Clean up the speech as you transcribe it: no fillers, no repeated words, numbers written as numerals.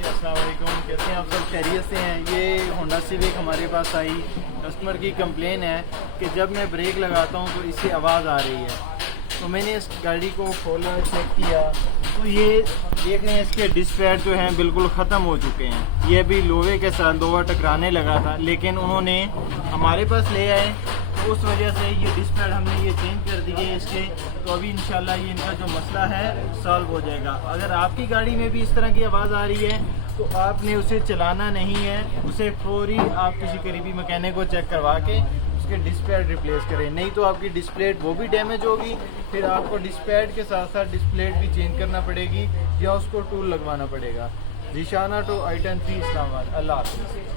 अस्सलाम वालेकुम, कैसे हैं आप सब? खैरियत से हैं? ये होंडा सिविक हमारे पास आई। कस्टमर की कंप्लेन है कि जब मैं ब्रेक लगाता हूँ तो इससे आवाज़ आ रही है। तो मैंने इस गाड़ी को खोला, चेक किया, तो ये देख रहे हैं इसके डिस्क पैड जो हैं बिल्कुल ख़त्म हो चुके हैं। ये भी लोहे के साथ लोहा टकराने लगा था, लेकिन उन्होंने हमारे पास ले आए, तो उस वजह से ये डिस्क पैड हमने ये चेंज कर दिए इसके। तो अभी इंशाल्लाह ये इनका जो मसला है सॉल्व हो जाएगा। अगर आपकी गाड़ी में भी इस तरह की आवाज़ आ रही है तो आपने उसे चलाना नहीं है, उसे फौरी आप किसी करीबी मैकेनिक को चेक करवा के उसके डिस्क पैड रिप्लेस करें, नहीं तो आपकी डिस्प्ले वो भी डैमेज होगी। फिर आपको डिस्क पैड के साथ साथ डिस्प्ले भी चेंज करना पड़ेगी या उसको टूल लगवाना पड़ेगा। जीशाना टू I-10 इस्लामाबाद। अल्लाह हाफ़िज़।